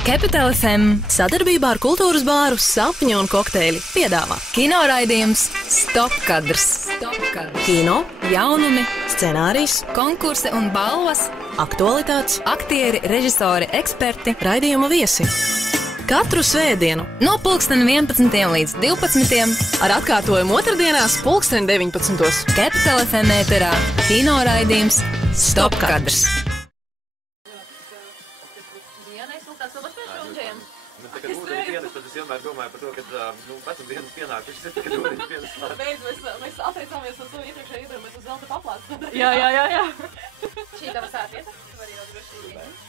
Capital FM sadarbībā ar kultūras bāru Sapņu un kokteļi piedāvā kino raidījums Stop kadrs. Kino, jaunumi, scenārijs, konkursi un balvas, aktualitātes, aktieri, režisori, eksperti, raidījuma viesi. Katru svētdienu no 11. līdz 12. ar atkārtojumu otrdienās 19. Capital FM ēterā kino raidījums Stop kadrs. Es vienmēr domāju par to, ka vecumdienas pienāk, šis ir tikai dienas klāt. Beidz, mēs atteicāmies uz to iepriekšēju iedara, mēs uz zelta paplāts. Jā. Šī tava sātieta? Tu vari jau droši.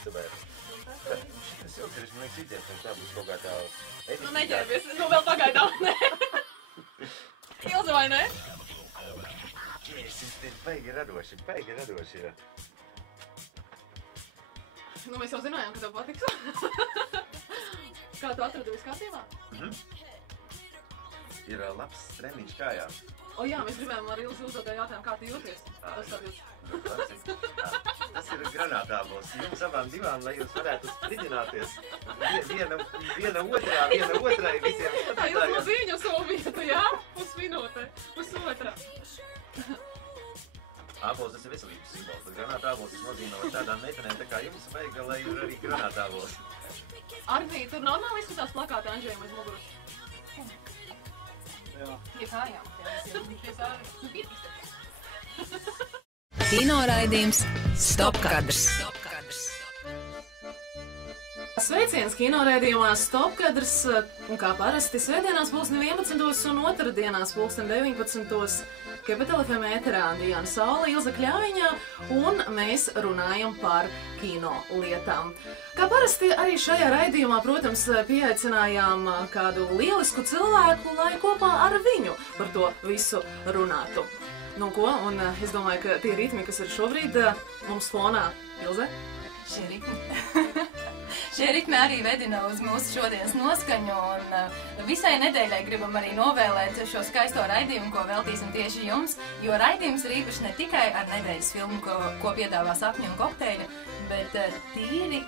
Super. Šitas ilgs ir, man liekas, idzies, ka tā būs kaut kā tā... Nu, neģērbies, vēl pagaidām, ne? Ilza vai ne? Jēsis, baigi radoši, jā. Nu, mēs jau zinājām, ka tev patiks. Kā tu atradi visu kārtībā? Ir labs treniņš kājām. O jā, mēs gribējām ar Ilzi uzdot jautājumu, kā tu jūties? Tas ir granātābols. Jums abām divām, lai jūs varētu spridzināties. Viena otrai visiem Tā skatītājiem. jūs mums viņu savu vietu, jā? Pusminūte, pusotra. Ābols, tas ir veselības simbols. Granātābols nozīmē, lai tādām meitenēm tā kā jums vajag, lai ir arī granātābols. Arvī, tur normāli izskatās plakāti Anžējiem aiz muguras? Jā. Ja kājām. Kino raidījums Stop kadrs. Sveiciens kino raidījumā Stop kadrs, un kā parasti svētdienās 11. un otrdienās 19. Capital FM ēterā Diana Saule, Ilza Kļāviņā, un mēs runājam par kino lietām. Kā parasti arī šajā raidījumā, protams, pieaicinājām kādu lielisku cilvēku, lai kopā ar viņu par to visu runātu. Nu ko, un es domāju, ka tie ritmi, kas ir šobrīd mums fonā, Ilze? Šie ritmi arī vedina uz mūsu šodienas noskaņu, un visai nedēļai gribam arī novēlēt šo skaisto raidījumu, ko veltīsim tieši jums, jo raidījums ir īpaši ne tikai ar nedēļas filmu, ko piedāvā Sapņu un kokteļi, bet tīri,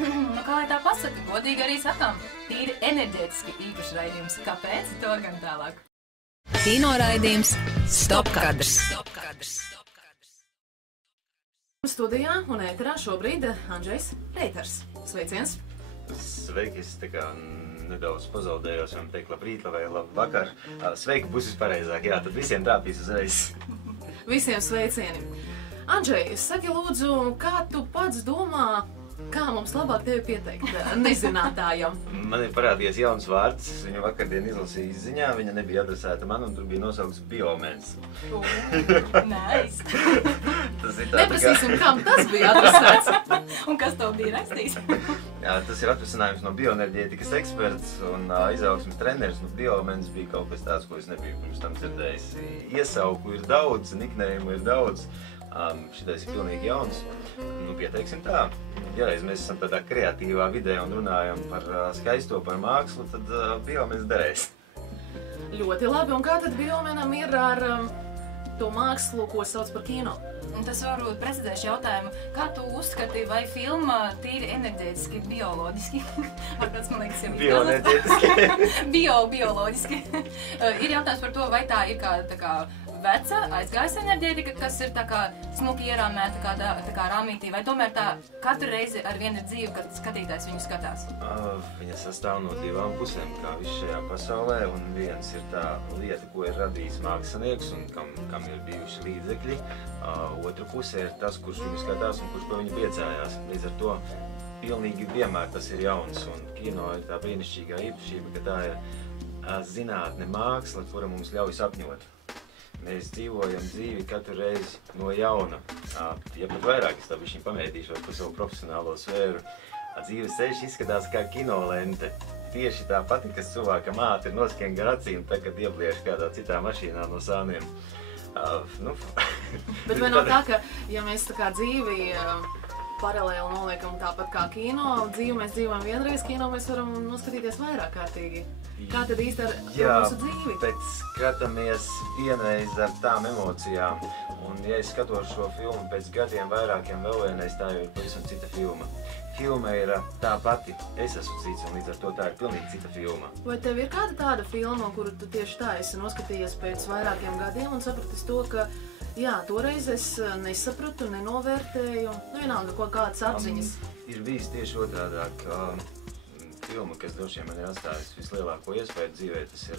kā lai tā pasaka, godīgi arī sakām, tīri enerģētiski īpaši raidījums. Kāpēc? To gan tālāk. Kino raidījums Stop kadrs. Studijā un ēterā šobrīd Andžejs Reiters. Sveiciens! Sveiki, es tā kā nedaudz pazaudējos, varam teikt labrīt vai labvakar. Sveiki būs vispareizāk, jā, tad visiem trāpīs uzreiz. Visiem sveicieni! Andžej, saki lūdzu, kā tu pats domā, kā mums labāk tevi pieteikt nezinātājam? Man ir parādījies jauns vārds, es viņu vakardien izlasīju izziņā, viņa nebija adresēta man un tur bija nosaukts biomens. Nice! Neprasīsim, kam tas bija adresēts. Un kas tev bija rakstījis? Jā, tas ir atvasinājums no bioenerģētikas eksperts un izaugsmes treneris. Biomens bija kaut kas tāds, ko es nebiju pirms tam dzirdējis. Iesauku ir daudz, niknējumu ir daudz. Šitais ir pilnīgi jauns. Nu, pieteiksim tā. Ja reiz mēs esam tādā kreatīvā vidē un runājam par skaisto, par mākslu, tad biomens derēs. Ļoti labi, un kā tad biomenam ir ar to mākslu, ko sauc par kino? Tas varbūt precizēšu jautājumu, kā tu uzskati, vai filma tīri enerģētiski, bioloģiski? Kāds, man liekas, jau ir Bioenerģētiski. Bioloģiski. Ir jautājums par to, vai tā ir kāda tā kā veca, aizgājusi enerģētika, kas ir tā kā smuki ierāmēta tā kā rāmītī, vai tomēr tā katru reizi ar vienu dzīvi, kad skatītājs viņu skatās? Viņa sastāv no divām pusēm, kā viss šajā pasaulē, un viens ir tā lieta, ko ir radījis mākslinieks un kam ir bijuši līdzekļi. Otra pusē ir tas, kurš viņu skatās un kurš par viņu priecājās. Līdz ar to pilnīgi vienmēr tas ir jauns, un kino ir tā brīnišķīgā īpašība, ka tā ir zinātne, māksla, kura mums ļauj sapņot. Mēs dzīvojam dzīvi katru reizi no jauna. Ja pat vairāk es tā bišķiņ pamētīšos par savu profesionālo sfēru. Dzīves ceļš izskatās kā kinolente. Tieši tā pati, kas cilvēkam ātri noskrien gar acīm, tad, kad iebliež kādā citā mašīnā no sāniem. Bet vai nav tā, ka ja mēs tā kā dzīvi paralēli noliekam tāpat kā kino. Dzīvi mēs dzīvojam vienreiz, kino mēs varam noskatīties vairāk kārtīgi. Kā tad īsti ar mūsu dzīvi? Jā, bet skatāmies vienreiz ar tām emocijām. Un ja es skatos šo filmu pēc gadiem vairākiem vēl vienreiz, tā jau ir pavisam cita filma. Filma ir tā pati, es esmu cits, un līdz ar to tā ir pilnīgi cita filma. Vai tev ir kāda tāda filma, kuru tu tieši tā esi noskatījies pēc vairākiem gadiem un sapratis to, ka jā, toreiz es nesapratu, nenovērtēju, vienalga kaut kādas atziņas? Ir bijis tieši otrādāk. Filma, kas droši vien man ir atstājusi vislielāko iespēju dzīvē, tas ir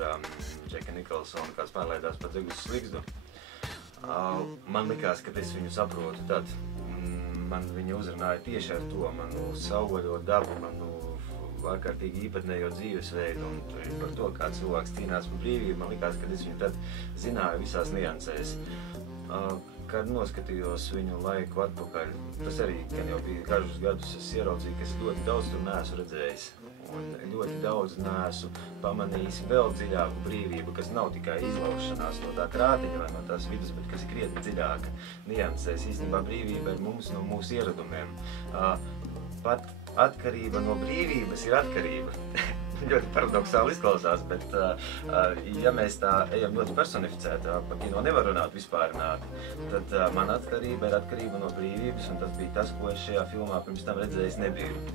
Džeka Nikolsona, kāds pārlaidās pa Dzegusu sligzdu. Man likās, ka es viņu saprotu tad. Man viņa uzrunāja tieši ar to, manu sauļo dabu, manu ārkārtīgi īpatnējo dzīvesveidu un par to, kā cilvēks cīnās par brīvību. Man likās, ka es viņu tad zināju visās niansēs. Kad noskatījos viņu laiku atpakaļ, tas arī, kad jau bija dažus gadus, es ieraudzīju, ka es ļoti daudz tur neesmu redzējis. Un ļoti daudz neesmu pamanījis vēl dziļāku brīvību, kas nav tikai izlaušanās no tā krātiņa vai no tās vidus, bet kas ir krietni dziļāka niansēs. Īstenībā brīvība ir mums no mūsu ieradumiem. Pat atkarība no brīvības ir atkarība. Ļoti paradoxāli izklausās, bet ja mēs tā ejam ļoti personificētā, pa kino nevar runāt vispārināt, tad mana atkarība ir atkarība no brīvības, un tas bija tas, ko es šajā filmā pirms tam redzējis nebiju.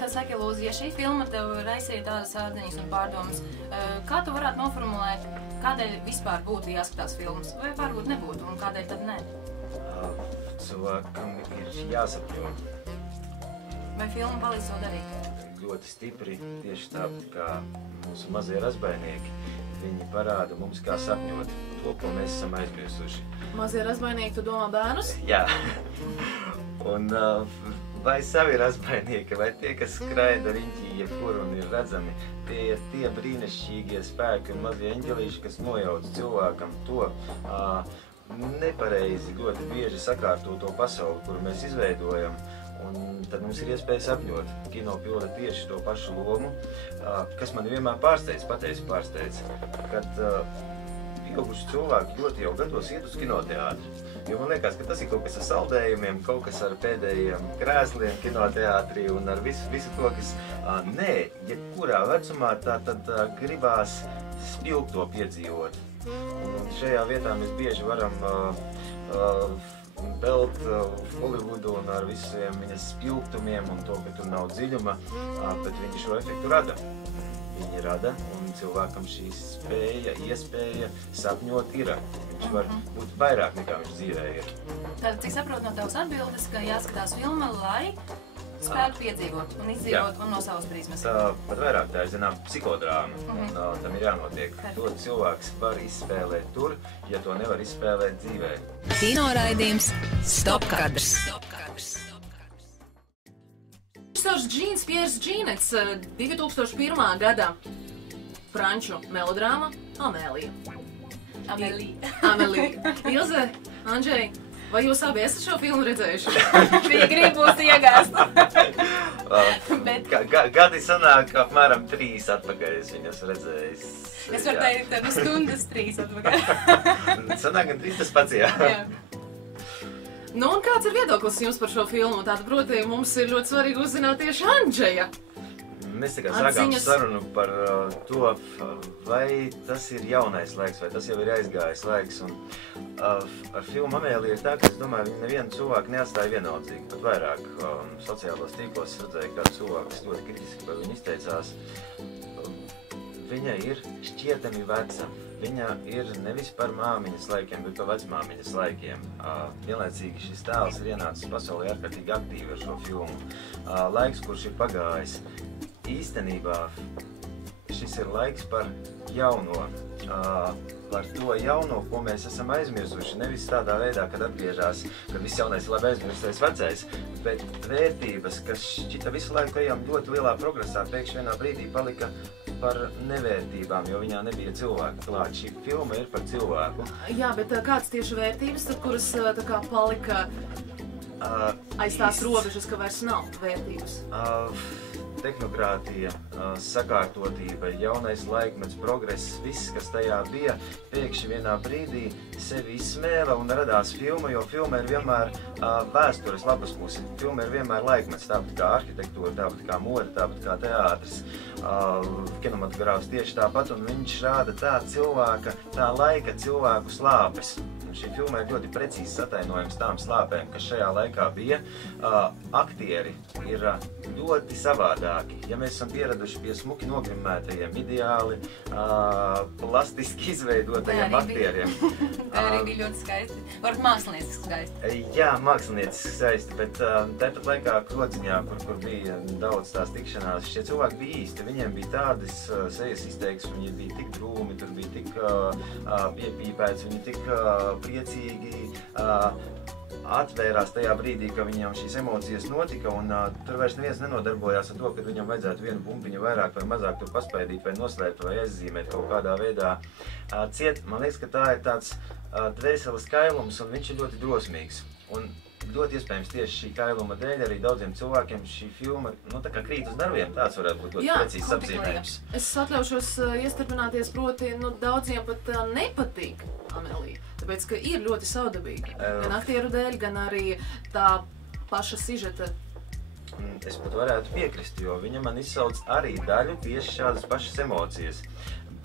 Tad saki, Lūdzu, ja šī filma tev raisīja tādas atziņas un pārdomas, kā tu varētu noformulēt, kādēļ vispār būtu jāskatās filmas? Vai varbūt nebūtu, un kādēļ tad ne? Cilvēkam ir jāsaprot. Vai filma palīdz to darīt? Ļoti stipri, tieši tāpat kā mūsu mazie razbainieki. Viņi parāda mums, kā sapņot to, ko mēs esam aizmirsuši. Mazie razbainieki, tu domā bērnus? Jā. Un vai savi razbainieki, vai tie, kas skraida riņķī jebkur un ir redzami, tie ir tie brīnišķīgie spēki un mazie eņģelīši, kas nojauc cilvēkam to nepareizi ļoti bieži sakārto to pasauli, kuru mēs izveidojam. Un tad mums ir iespēja sapņot. Kino pilda tieši to pašu lomu, kas mani vienmēr pārsteidz, pateici pārsteidz, kad pieauguši cilvēki ļoti jau gados iet uz kinoteātri. Jo man liekas, ka tas ir kaut kas ar saldējumiem, kaut kas ar pēdējiem krēsliem kinoteātrī un ar visu to, kas nē, jebkurā vecumā tad gribās spilgt to piedzīvot. Un šajā vietā mēs bieži varam pelt Hollywoodu un ar visiem viņas spilgtumiem un to, ka tur nav dziļuma, bet viņi šo efektu rada. Viņi rada, un cilvēkam šī iespēja sapņot ir. Viņš var būt vairāk nekā viņš dzīvē ir. Tātad, cik saprotu no tavas atbildes, ka jāskatās filma, lai spētu piedzīvot un izdzīvot un no savas prizmas. Pat vairāk tā ir, zinām, psihodrāma, un tam ir jānotiek. To cilvēks var izspēlēt tur, ja to nevar izspēlēt dzīvē. Kino raidījums Stopkadrs. Režisors Džīns Piers Džīnets, 2001. gada franču melodrāma Amēlija. Amēlija. Ilze, Andžej, vai jūs abi esat šo filmu redzējuši? Viņa grib būs iegāst. Gadi sanāk apmēram 3 atpakaļ, es viņus redzējis. Es varu teikt, stundas 3 atpakaļ. Sanāk gan 3 tas pats, jā. Nu, un kāds ir viedoklis jums par šo filmu? Tātad, proti, mums ir ļoti svarīgi uzzināt tieši Andžeja. Mēs tikai sākām sarunu par to, vai tas ir jaunais laiks, vai tas jau ir aizgājis laiks. Un ar filmu Amēlija ir tā, ka es domāju, viņi nevienu cilvēku neatstāja vienaldzīgi. Pat vairāk sociālos tīklos redzēju kādu cilvēku, kas ļoti kritiski par viņu izteicās. Viņa ir šķietami veca. Viņa ir nevis par māmiņas laikiem, bet par vecmāmiņas laikiem. Vienlaicīgi šis tēls ir ienācis pasaulē ārkārtīgi aktīvi ar šo filmu. Laiks, kurš ir pagājis. Īstenībā šis ir laiks par jauno. Par to jauno, ko mēs esam aizmirsuši. Nevis tādā veidā, kad atgriežās, kad viss jaunais ir labi aizmirstais vecais, bet vērtības, kas šķita visu laiku ejam ļoti lielā progresā, pēkšņi vienā brīdī palika par nevērtībām, jo viņā nebija cilvēka klāt. Šī filma ir par cilvēku. Jā, bet kāds tieši vērtības, tad, kuras tā kā palika aiz tās robežas, ka vairs nav vērtības? Tehnokrātija, sakārtotība, jaunais laikmets, progress, viss, kas tajā bija, pēkšņi vienā brīdī sevi izsmēla un radās filma, jo filma ir vienmēr vēstures labas pusi. Filma ir vienmēr laikmets, tāpat kā arhitektūra, tāpat kā mode, tāpat kā teātris. Kinematogrāfs tieši tāpat, un viņš rāda tā cilvēka, tā laika cilvēku slāpes. Šī filma ir ļoti precīzi atainojums tām slāpēm, kas šajā laikā bija. Aktieri ir ļoti savādāki. Ja mēs esam pieraduši pie smuki nogrimētajiem, ideāli, plastiski izveidotajiem aktieriem. Tā arī bija ļoti skaisti. Varbūt mākslinieciski skaisti. Jā, mākslinieciski skaisti, bet tāpat laikā Krodziņā, kur bija daudz tās tikšanās, šie cilvēki bija īsti. Viņiem bija tādas sejas izteiksmes, viņi bija tik drūmi, tur bija tik piepīpēts, viņi tik priecīgi atvērās tajā brīdī, ka viņam šīs emocijas notika, un tur vairs neviens nenodarbojās ar to, ka viņam vajadzētu vienu bumbiņu vairāk vai mazāk tur paspaidīt vai noslēpt vai aizzīmēt kaut kādā veidā ciet. Man liekas, ka tā ir tāds dvēseles kailums, un viņš ir ļoti drosmīgs. Un ļoti iespējams tieši šī kailuma dēļ arī daudziem cilvēkiem šī filma, tā kā krīt uz nerviem, tāds varētu būt ļoti precīzs apzīmējums. Es atļaušos iestarpināties, proti, daudziem pat nepatīk Amelija, tāpēc, ka ir ļoti savdabīga. Gan aktieru dēļ, gan arī tā paša sižeta. Es pat varētu piekrist, jo viņa man izsauc arī daļu tieši šādas pašas emocijas.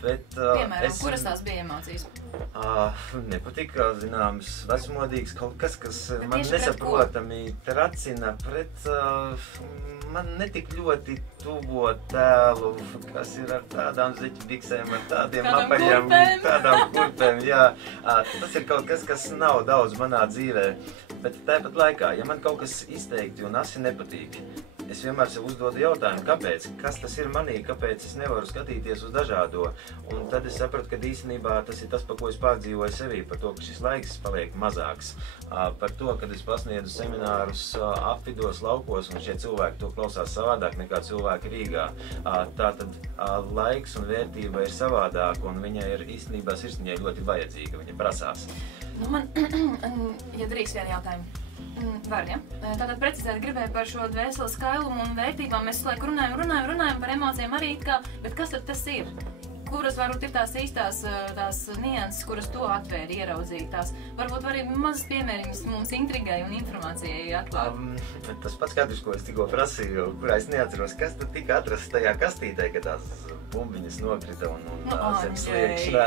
Bet, piemēram, kuras tās bija emocijas? Nepatika, zināms, vecmodīgs kaut kas, kas man nesaprotami tracina pret man netik ļoti tuvo tēlu, kas ir ar tādām zeķbiksēm, ar tādiem apaļiem, tādām kurpēm, jā. Tas ir kaut kas, kas nav daudz manā dzīvē, bet tāpat laikā, ja man kaut kas izteikti un asi nepatīk, es vienmēr sev uzdodu jautājumu, kāpēc, kas tas ir manī, kāpēc es nevaru skatīties uz dažādo. Un tad es sapratu, ka īstenībā tas ir tas, par ko es pārdzīvoju sevī, par to, ka šis laiks paliek mazāks. Par to, kad es pasniedzu seminārus apvidos, laukos, un šie cilvēki to klausās savādāk nekā cilvēki Rīgā. Tātad laiks un vērtība ir savādāk, un viņa ir īstenībā sirsniņai ļoti vajadzīga, viņa prasās. Man, ja drīkst vienu jautājumu. Var, ja? Tātad precizēt gribēju par šo dvēseles skailumu un vērtībām. Mēs laiku runājam par emocijām arī it kā, bet kas tad tas ir? Kuras varbūt ir tās īstās tās nianses, kuras to atvēri, ieraudzīja tās? Varbūt arī mazas piemēriņas mums intrigai un informācijai atklāt. Tas pats kadrs, ko es tikko prasīju, kurā es neatceros, kas tad tika atrasts tajā kastītē, kad tās bumbiņas nokrita un zem sliekšņā.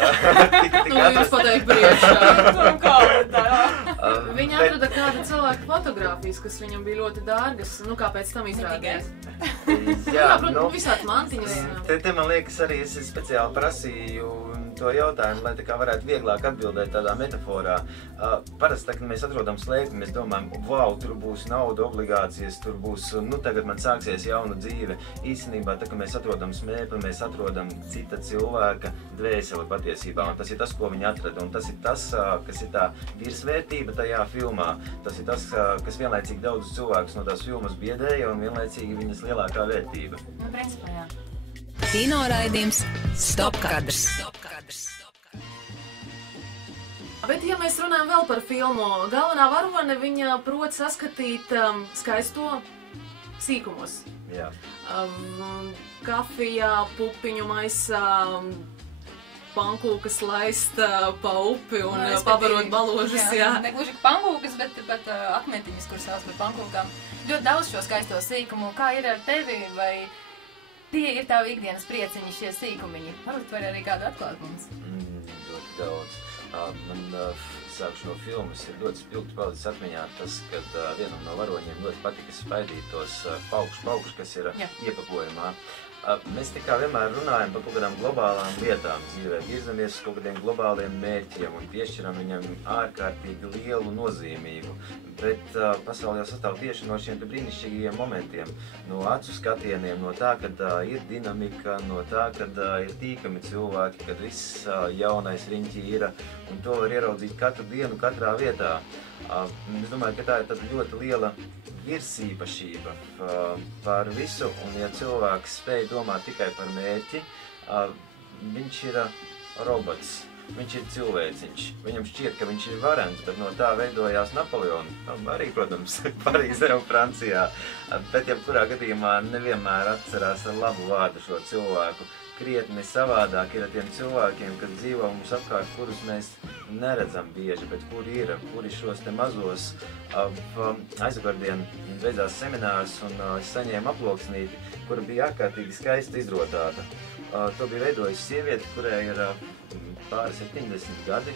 Jūs pateikt priekšā. Viņa Bet- atrada kāda cilvēka fotogrāfijas, kas viņam bija ļoti dārgas, kāpēc tam izrādījās. Jā, protams, visādi mantiņas. Te man liekas arī, es speciāli prasīju to jautājumu, lai tā kā varētu vieglāk atbildēt tādā metaforā. Parasti, kad mēs atrodam slēpni, mēs domājam, wow, tur būs nauda, obligācijas, tur būs, tagad man sāksies jauna dzīve. Īstenībā, tā, ka mēs atrodam smēpli, mēs atrodam cita cilvēka dvēseli patiesībā, un tas ir tas, ko viņi atrada, un tas ir tas, kas ir tā virsvērtība tajā filmā. Tas ir tas, kas vienlaicīgi daudzus cilvēkus no tās filmas biedēja, un vienlaicīgi viņas lielākā vērtība. Principā, jā. Kino raidījums Stopkadrs. Bet, ja mēs runājam vēl par filmu, galvenā varone viņa prot saskatīt skaisto sīkumos. Jā. Kafijā, pupiņu maisā, pankūkas laist pa upi un pabarot baložas, jā. Ne gluži pankūkas, bet akmentiņas, kuras sauc par pankūkām. Ļoti daudz šo skaisto sīkumu. Kā ir ar tevi, vai tie ir tavi ikdienas prieciņi, šie sīkumiņi? Varbūt var arī kādu atklāt mums? Ļoti daudz. Man sākšu no filmas ir ļoti spilgti palicis atmiņā tas, kad vienam no varoņiem ļoti patika spaidīt tos paukšus, kas ir iepakojumā. Mēs tikā vienmēr runājam par kaut kādām globālām lietām dzīvē, virzamies uz kaut kādiem globāliem mērķiem un piešķiram viņam ārkārtīgi lielu nozīmību. Bet pasaule jau sastāv tieši no šiem brīnišķīgiem momentiem, no acu skatieniem, no tā, kad ir dinamika, no tā, kad ir tīkami cilvēki, kad viss jaunais riņķi ir, un to var ieraudzīt katru dienu, katrā vietā. Es domāju, ka tā ir tāda ļoti liela virsīpašība par visu, un ja cilvēks spēj domāt tikai par mērķi, viņš ir robots, viņš ir cilvēciņš. Viņam šķiet, ka viņš ir varens, bet no tā veidojās Napoleona, arī, protams, Parīzē un Francijā. Bet jebkurā gadījumā nevienmēr atcerās ar labu vārdu šo cilvēku. Krietni savādāk ir ar tiem cilvēkiem, kas dzīvo mums apkārt, kurus mēs neredzam bieži, bet kuri šos te mazos aizvakardien beidzās seminārs un es saņēmu aploksnīti, kura bija ārkārtīgi skaisti izrodāta. To bija veidojusi sieviete, kurai ir pāri 70 gadi,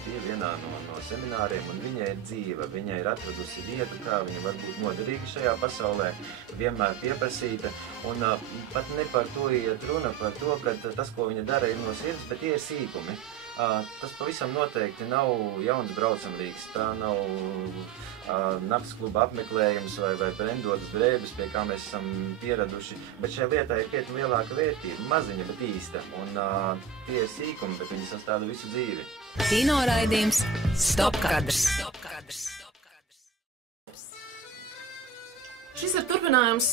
bija vienā no semināriem, un viņa ir dzīva, viņa ir atradusi vietu, kā viņa var būt noderīga šajā pasaulē, vienmēr pieprasīta, un pat ne par to iet runa, par to, ka tas, ko viņa dara, ir no sirds, bet tie ir sīkumi. Tas pavisam noteikti nav jauns braucamrīks, tā nav nakts kluba apmeklējums vai brendotas drēbes, pie kā mēs esam pieraduši, bet šai lietai ir krietni lielāka vērtība, maziņa, bet īsta, un tie ir sīkumi, bet viņi sastāda visu dzīvi. Kino raidījums Stopkadrs. Šis ir turpinājums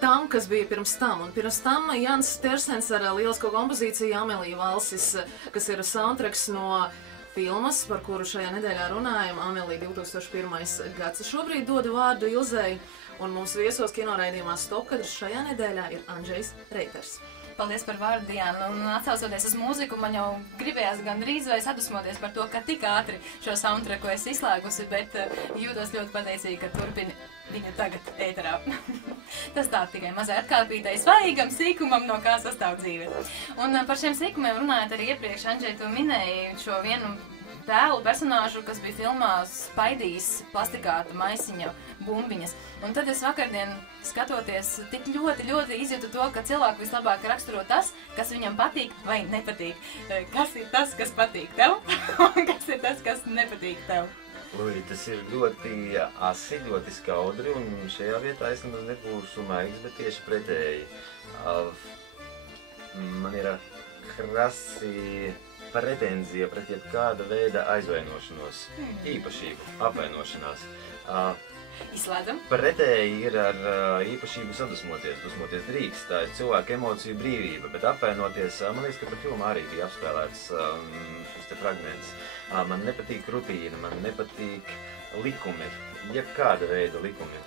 tam, kas bija pirms tam, un pirms tam Jānis Tersens ar lielisko kompozīciju Amelija Valsis, kas ir soundtracks no filmas, par kuru šajā nedēļā runājam, Amelija 2001. gads. Šobrīd dodu vārdu Ilzei, un mūsu viesos kino raidījumā Stopkadrs šajā nedēļā ir Andžejs Reiters. Paldies par vārdu, Diana. Un atsaucoties uz mūziku, man jau gribējās gandrīz vai sadusmoties par to, ka tik ātri šo soundtracku es izslēgusi, bet jūtos ļoti pateicīgi, ka turpini viņu tagad ēterā. Tas tā tikai mazai atkāpītai svaigam sīkumam, no kā sastāv dzīve. Un par šiem sīkumiem runājot arī iepriekš, Andžej, tu minēji šo vienu tēlu personāžu, kas bija filmā Spaidijs plastikāta maisiņa bumbiņas. Un tad es vakardien, skatoties, tik ļoti izjūtu to, ka cilvēku vislabāk raksturo tas, kas viņam patīk vai nepatīk. Kas ir tas, kas patīk tev, un kas ir tas, kas nepatīk tev? Ui, tas ir ļoti asi, ļoti skaudri, un šajā vietā es nemaz nebūšu maigs, bet tieši pretēji. Man ir krasi pretenzija pret jebkāda veida aizvainošanos, īpašību, apvainošanās. Izslēdzam. Pretēji ir ar īpašību sadusmoties, dusmoties drīkst, tā ir cilvēka emociju brīvība, bet apvainoties, man liekas, ka par filmu arī bija apspēlēts šis te fragments. Man nepatīk rutīna, man nepatīk likumi, jebkāda veida likumi.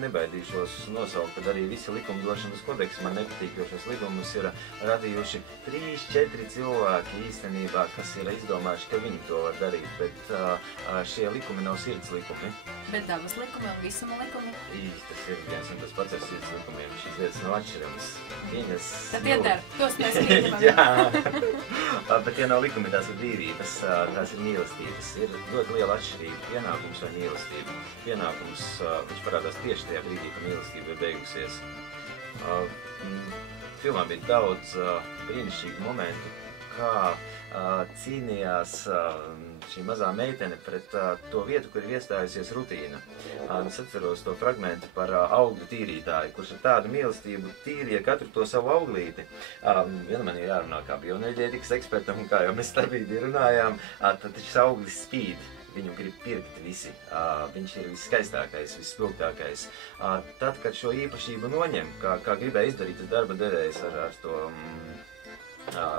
Nebaidīšos nosaukt, kad arī visi likumdošanas kodeksi man nepatīk, jo šos likumus ir radījuši 3-4 cilvēki īstenībā, kas ir izdomājuši, ka viņi to var darīt, bet šie likumi nav sirds likumi. Bet dabas likumi un visuma likumi? Tas ir viens un tas pats ar sirds likumiem, šīs lietas nav atšķiramas. Viņas... Tad iedara, tos mēs mītam. Jā, bet tie nav likumi, tās ir brīvības, tās ir mīlestības. Ir ļoti liela atšķirība, pienākums vai mīlestība. Pienākums, viņš parādās tieši tajā brīdī, ka mīlestība ir beigusies. Filmā bija daudz brīnišķīgu momentu, kā cīnījās šī mazā meitene pret to vietu, kur ir iestājusies rutīna. Es atceros to fragmentu par augļu tīrītāju, kurš ar tādu mīlestību tīrīja katru to savu auglīti. Vienam man ir jārunā kā bioenerģētikas ekspertam, un kā jau mēs starpīgi runājām, tad šis auglis spīd. Viņu grib pirkt visi. Viņš ir visskaistākais, visspilgtākais. Tad, kad šo īpašību noņem, kā gribēja izdarīt tas darba devējs ar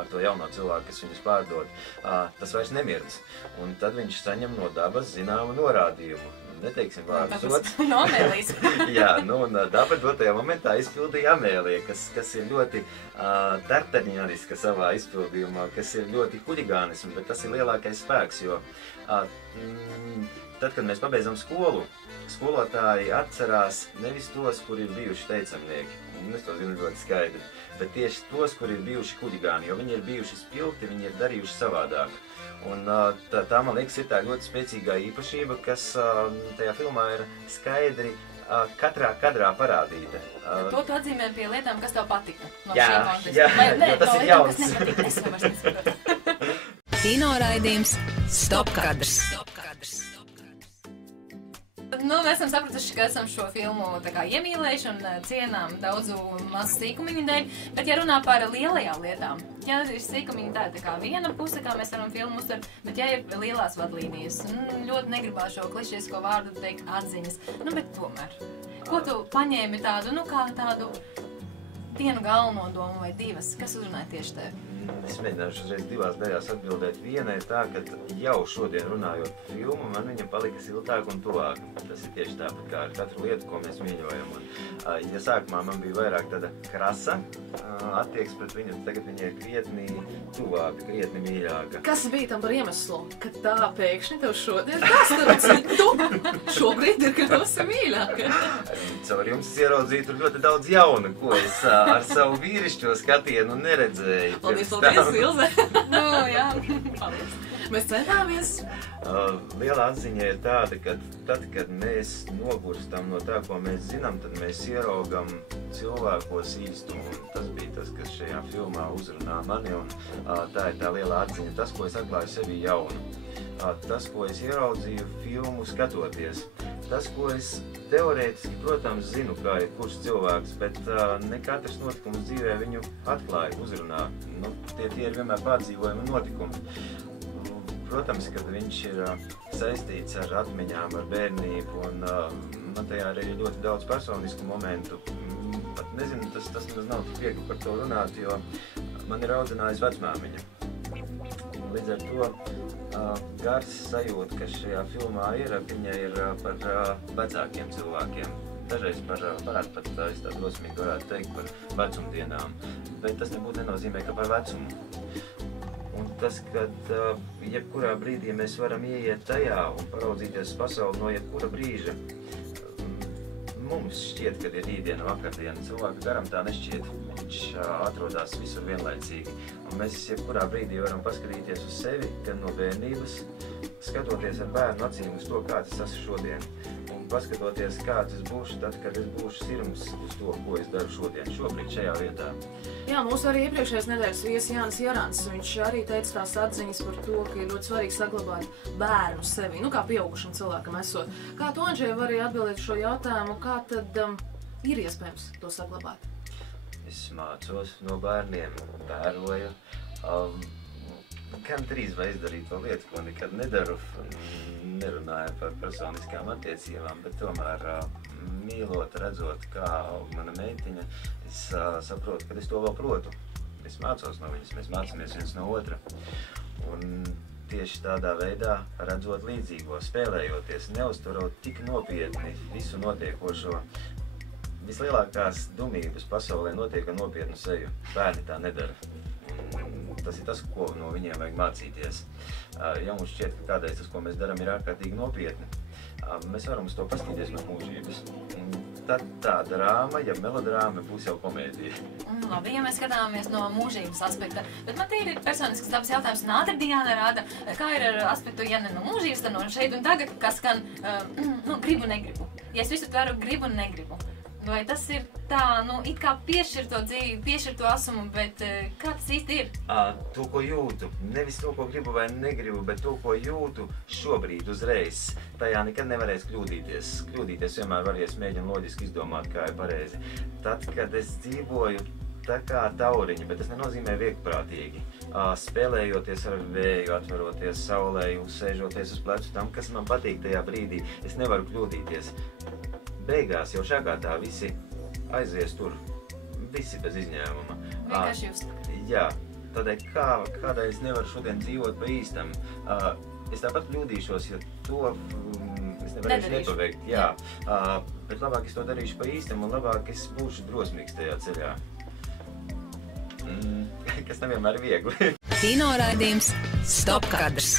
to jauno cilvēku, kas viņus pārdod, tas vairs nemirdz. Un tad viņš saņem no dabas zināmu norādījumu. Neteiksim vārdu zots. No Amēlijas. Jā, un daba dotajā momentā izpildīja Amēlija, kas ir ļoti tartaņāniska savā izpildījumā, kas ir ļoti huligānisms, bet tas ir lielākais spēks, jo tad, kad mēs pabeidzam skolu, skolotāji atcerās nevis tos, kuri ir bijuši teicamnieki, un es to zinu ļoti skaidri, bet tieši tos, kuri ir bijuši huligāni, jo viņi ir bijuši spilgti, viņi ir darījuši savādāk. Un tā, man liekas, ir tā ļoti spēcīgā īpašība, kas tajā filmā ir skaidri katrā kadrā parādīta. To tu atzīmē pie lietām, kas tev patika. Jā, jo tas ir jauns. Kino raidījums Stopkadrs. Nu, mēs esam sapratuši, ka esam šo filmu tā kā iemīlējuši un cienām daudzu mazu sīkumiņu dēļ, bet ja runā par lielajām lietām, ja ir sīkumiņi tā kā viena puse, kā mēs varam filmu uztvert, bet ja ir lielās vadlīnijas, ļoti negribās šo klišisko vārdu teikt atziņas, bet tomēr, ko tu paņēmi tādu, kā tādu vienu galveno domu vai divas, kas uzrunāja tieši tevi? Es mēģināšu uzreiz divās daļās atbildēt. Viena ir tā, ka jau šodien runājot par filmu, man viņa palika siltāka un tuvāka. Tas ir tieši tāpat kā ar katru lietu, ko mēs mīļojam. Un, ja sākumā man bija vairāk tāda krasa attieksme pret viņu, tagad viņa ir krietni tuvāka, krietni mīļāka. Kas bija tam par iemeslu, ka tā pēkšņi tev šodien tas tu šobrīd ir kļuvusi mīļāka? Caur jums es ieraudzīju tur ļoti daudz jauna, ko es ar savu vīrišķo skatienu neredzēju. Paldies, Ilze! Nu, jā, paldies! Mēs centāmies. Liela atziņa ir tāda, ka tad, kad mēs nogurstam no tā, ko mēs zinām, tad mēs ieraugam cilvēkos īstumu. Un tas bija tas, kas šajā filmā uzrunā mani, un tā ir tā liela atziņa. Tas, ko es atklāju sevi jaunu. Tas, ko es ieraudzīju filmu skatoties. Tas, ko es teorētiski, protams, zinu, kā ir kurš cilvēks, bet ne katrs notikums dzīvē viņu atklāja, uzrunā. Nu, tie ir vienmēr pārdzīvojumi notikumi. Protams, kad viņš ir saistīts ar atmiņām, ar bērnību, un man tajā arī ir ļoti daudz personisku momentu. Pat nezinu, tas maz nav tik viegli par to runāt, jo man ir audzinājusi vecmāmiņa. Līdz ar to gars sajūta, kas šajā filmā ir, viņa ir par vecākiem cilvēkiem. Dažreiz varētu pat tā drosmīgi varētu teikt par vecumdienām, bet tas nebūtu nenozīmē, ka par vecumu. Un tas, kad jebkurā brīdī mēs varam ieiet tajā un paraudzīties pasauli no jebkura brīža, mums šķiet, kad ir rītdiena, vakardiena. Cilvēku garam tā nešķiet. Viņš atrodas visur vienlaicīgi. Un mēs jebkurā brīdī varam paskatīties uz sevi, gan no bērnības, skatoties ar bērnu acīm uz to, kāds es esmu šodien. Un paskatoties, kāds es būšu tad, kad es būšu sirms uz to, ko es daru šodien, šobrīd, šajā vietā. Jā, mūsu arī iepriekšējās nedēļas viesis Jānis Jarants, viņš arī teica tās atziņas par to, ka ir ļoti svarīgi saglabāt bērnu sevi, nu kā pieaugušam cilvēkam esot. Kā tu, Andžēja, vari atbildēt šo jautājumu, kā tad ir iespējams to saglabāt? Es mācos no bērniem, vēroju, gan drīz vai izdarīt to lietu, ko nekad nedaru, nerunāju par personiskām attiecībām, bet tomēr mīlot, redzot, kā mana meitiņa, es saprotu, ka es to vēl protu. Es mācos no viņas, mēs mācāmies viens no otra. Un tieši tādā veidā, redzot līdzīgo, spēlējoties, neuzturot tik nopietni visu notiekošo, vislielākās dumības pasaulē notiek ar nopietnu seju. Bērni tā nedara. Tas ir tas, ko no viņiem vajag mācīties. Ja mums šķiet, ka kādreiz tas, ko mēs darām, ir ārkārtīgi nopietni, mēs varam uz to paskatīties no mūžības. Tad tā drāma, ja melodrāma, būs jau komēdija. Labi, ja mēs skatāmies no mūžības aspekta, bet man ir personisks dabas jautājums, un ātri Diana rāda, kā ir ar aspektu, ja ne no mūžības, tad no šeit un tagad, kas skan, gribu, negribu. Ja es visu tvaru gribu, negribu. Vai tas ir tā, it kā piešķir to dzīvi, piešķir to asumu, bet kā tas īsti ir? To, ko jūtu. Nevis to, ko gribu vai negribu, bet to, ko jūtu šobrīd, uzreiz. Tajā nekad nevarēs kļūdīties. Kļūdīties vienmēr varēs mēģināt loģiski izdomāt, kā ir pareizi. Tad, kad es dzīvoju tā kā tauriņi, bet tas nenozīmē viegprātīgi. Spēlējoties ar vēju, atveroties saulē, sēžoties uz plecu tam, kas man patīk tajā brīdī, es nevaru kļūdīties. Beigās jau šākārtā visi aizies tur, visi bez izņēmuma. Vienkārši just. Jā, tādēļ kādēļ es nevaru šodien dzīvot pa īstam. Es tāpat kļūdīšos, ja to es nevarēšu nepaveikt. Jā, bet labāk es to darīšu pa īstam un labāk es būšu drosmīgs tajā ceļā. Kas nevienmēr ir viegli. Kino raidījums Stopkadrs.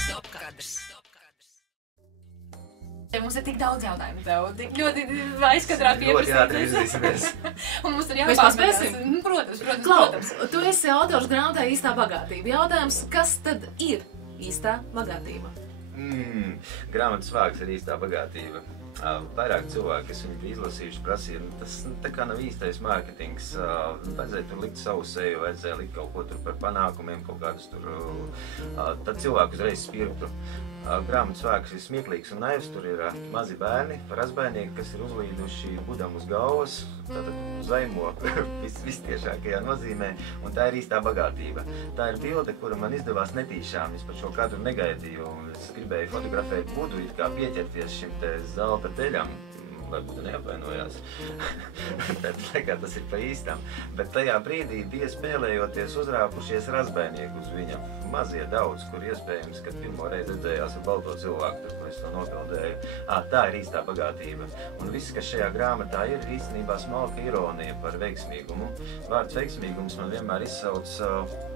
Mums ir tik daudz jautājumu tev, tik ļoti aizkadrā Ļoti ātri izlīsimies. Un mums ir Mēs paspēsim? Protams. Tu esi autors grāmatai Īstā bagātība. Jautājums, kas tad ir īstā bagātība? Grāmatas vārds ir īstā bagātība. Vairāk cilvēki, kas viņu bija izlasījuši, prasīja, tas tā kā nav īstais mārketings. Vajadzēja tur likt savu seju, vajadzēja likt kaut ko tur par panākumiem, kaut kādus tur. Tad cilvēku uzreiz spirktu. Grāmatas vārds ir smieklīgs un naivs, tur ir mazi bērni, razbainieki, kas ir uzlīduši budam uz galvas, tātad zaimo vistiešākajā nozīmē, un tā ir īstā bagātība. Tā ir bilde, kura man izdevās netīšām, es par šo kadru negaidīju, un es gribēju fotografēt budu, it kā pieķerties šim te zelta teļam, lai būtu neapvainojās. Bet tas ir pa īstam. Bet tajā brīdī bija spēlējoties uzrāpušies razbēnieki uz viņa. Mazie daudz, kur iespējams, kad pirmo reizi redzējās ar balto cilvēku, tad, ko es to nobildēju. Tā ir īstā bagātība. Un viss, kas šajā grāmatā ir īstenībā smalka ironija par veiksmīgumu. Vārds veiksmīgums man vienmēr izsauc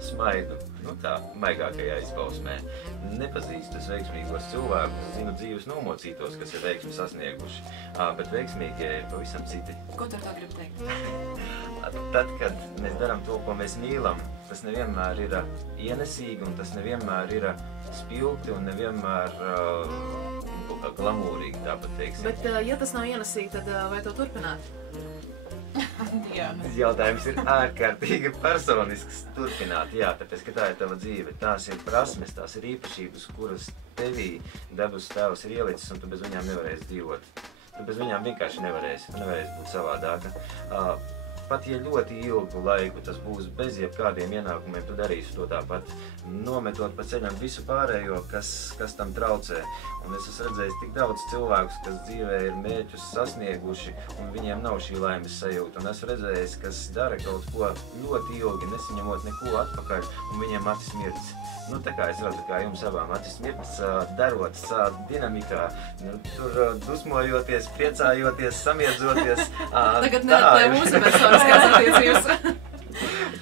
smaidu, tā, maigākajā izpausmē. Nepazīstu es veiksmīgos cilvēkus, zinu dzīves nomocītos, kas ir veiksmi sasnieguši, bet veiksmīgie ir pavisam citi. Ko tu ar to gribi teikt? Tad, kad mēs darām to, ko mēs mīlam, tas nevienmēr ir ienesīgi, un tas nevienmēr ir spilgti, un nevienmēr glamūrīgi, tāpat teiksim. Bet, ja tas nav ienesīgi, tad vai to turpināt? Jā. Jautājums ir ārkārtīgi personisks turpināt, jā, tāpēc, ka tā ir tava dzīve. Tās ir prasmes, tās ir īpašības, kuras tevī dabas tēvs ir ielicis, un tu bez viņām nevarēsi dzīvot. Tu bez viņām vienkārši nevarēsi būt savādāka. Pat ja ļoti ilgu laiku tas būs bez jebkādiem ienākumiem, tu darīsi to tāpat, nometot pa ceļam visu pārējo, kas tam traucē. Un es esmu redzējis tik daudz cilvēkus, kas dzīvē ir mērķus sasnieguši, un viņiem nav šī laimes sajūta. Un esmu redzējis, kas dara kaut ko ļoti ilgi, nesaņemot neko atpakaļ, un viņiem acis mirds. Tā kā es redzu, kā jums abām acis mirds, darot dinamikā, tur dusmojoties, priecājoties, samiedzoties. Tagad neatklāja mūsu personiskās attiecības.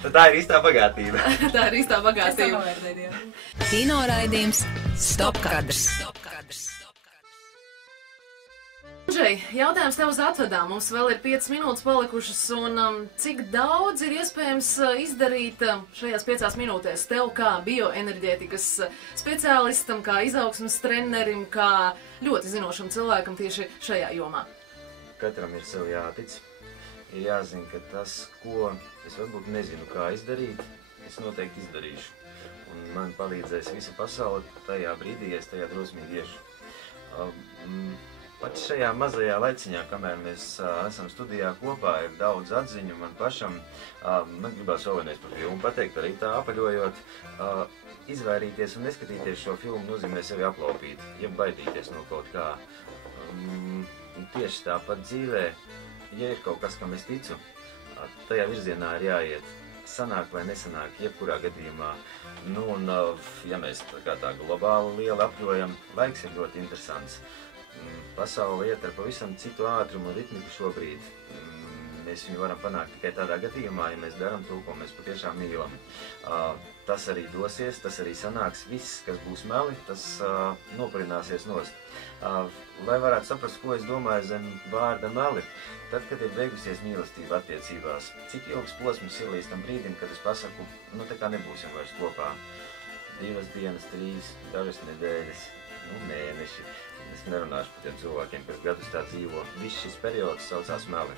Tā ir īstā bagātība. Tā ir īstā bagātība. Kino raidījums Stopkadrs. Andžej, jautājums tev uz atvedām. Mums vēl ir 5 minūtes palikušas, un cik daudz ir iespējams izdarīt šajās 5 minūtēs tev kā bioenerģētikas speciālistam, kā izaugsmes trenerim, kā ļoti zinošam cilvēkam tieši šajā jomā? Katram ir sev jātic. Ir jāzina, ka tas, ko es varbūt nezinu, kā izdarīt, es noteikti izdarīšu. Un man palīdzēs visa pasaule tajā brīdī, ja es tajā drosmīgi iešu. Pat šajā mazajā laiciņā, kamēr mēs esam studijā kopā, ir daudz atziņu man pašam. Man gribās vēl vienreiz par filmu pateikt, arī tā apaļojot. Izvairīties un neskatīties šo filmu nozīmē sevi aplaupīt, jeb baidīties no kaut kā. Tieši tāpat dzīvē, ja ir kaut kas, kam es ticu, tajā virzienā ir jāiet. Sanāk vai nesanāk, jebkurā gadījumā. Un, ja mēs tā globāli lieli apļojam, laiks ir ļoti interesants. Pasaule iet ar pavisam citu ātrumu un ritmiku šobrīd. Mēs viņu varam panākt tikai tādā gadījumā, ja mēs darām to, ko mēs patiešām mīlam. Tas arī dosies, tas arī sanāks. Viss, kas būs meli, tas nopurināsies nost. Lai varētu saprast, ko es domāju zem vārda meli, tad, kad ir beigusies mīlestība attiecībās, cik ilgs posms ir līdz tam brīdim, kad es pasaku, tā kā nebūsim vairs kopā. 2 dienas, 3, dažas nedēļas, mēneši. Es nerunāšu par tiem cilvēkiem, kas gadus tā dzīvo. Viss šis periods saucās meli.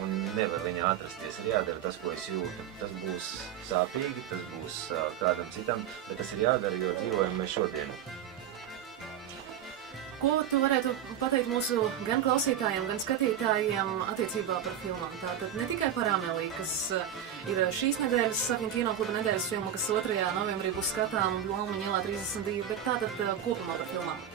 Un nevar viņā atrasties. Ir jādara tas, ko es jūtu. Tas būs sāpīgi, tas būs kādam citam, bet tas ir jādara, jo dzīvojam mēs šodien. Ko tu varētu pateikt mūsu gan klausītājiem, gan skatītājiem attiecībā par filmām? Tātad ne tikai par Amēliju, kas ir šīs nedēļas Sapņu kinokluba nedēļas filma, kas 2. novembrī būs skatām Blaumaņa ielā 32, bet tātad kopumā par filmām.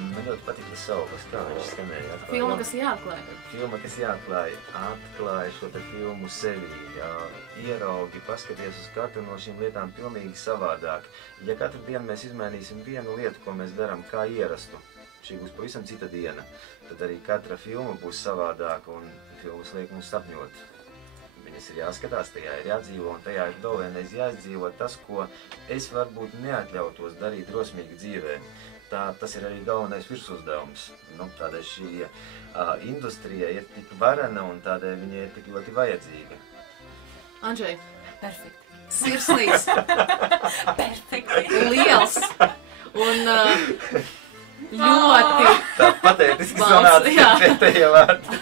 Man ļoti patika Sauvas, kā viņš skanēja. Filma, kas jāatklāj. Filma, kas jāatklāj. Atklāj šo te filmu sevi. Ieraugi, paskaties uz katru no šīm lietām pilnīgi savādāk. Ja katru dienu mēs izmainīsim vienu lietu, ko mēs darām kā ierastu, šī būs pavisam cita diena, tad arī katra filma būs savādāka un filmas liek mums sapņot. Viņas ir jāskatās, tajā ir jādzīvo un tajā ir vēl vienreiz jāizdzīvo tas, ko es varbūt neatļautos darīt drosmīgi dzīvē. Tas ir arī galvenais virsuzdevums. Tādēļ šī industrija ir tik varena un tādēļ viņa ir tik ļoti vajadzīga. Andžej, Perfekti. sirsnīgs, Perfekti. liels un ļoti Tā patētiski Valsts, sanāca jā. pēdējā vārdā.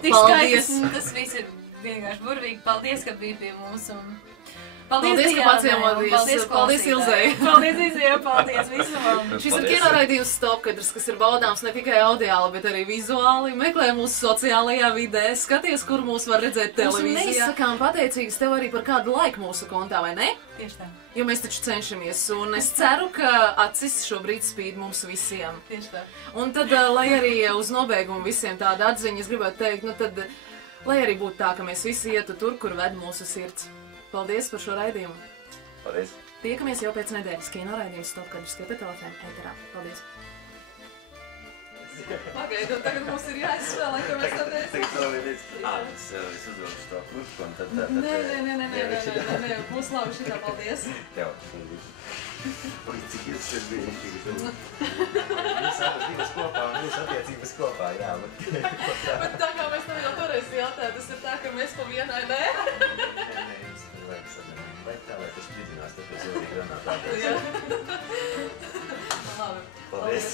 Tik Paldies. skaisti, tas viss ir vienkārši burvīgi. Paldies, ka biji pie mums. Paldies, ka paciemodies. Paldies, Ilzei. Paldies, Izē. Paldies visam. Šis ir kinoraidījums Stopkadrs, kas ir baudāms ne tikai audiāli, bet arī vizuāli. Meklē mūsu sociālajā vidē, skaties, kur mūs var redzēt televīzijā. Mēs sakām pateicīgas tev arī par kādu laiku mūsu kontā, vai ne? Tieši tā. Jo mēs taču cenšamies, un es ceru, ka acis šobrīd spīd mums visiem. Tieši tā. Un tad, lai arī uz nobeigumu visiem tāda atziņa, es gribētu teikt, nu tad, lai arī būtu tā, ka mēs visi ietu tur, kur ved mūsu sirds. Paldies par šo raidījumu. Paldies. Tiekamies jau pēc nedēļas kinoraidījums Stopkadrs Capital FM ēterā. Paldies. Pagaidu, tagad mums ir jāizspēlē, ka mēs tā teicam. Es uzdošu to krušku un tad... Nē, būs labi šitā, paldies. Tev, paldies. Oi, cik jūs šeit brīnišķīgi. Jūs abas divas kopā un jūs attiecības kopā, jā. Bet tā kā mēs tev jau toreiz jautājām, tas ir tā, ka mēs pa vienai, nē? Nē, jums tur vajag sadarbību. Vai tā, lai tas spridzinās, tāpēc jau arī granātā. Jā. Labi. Paldies.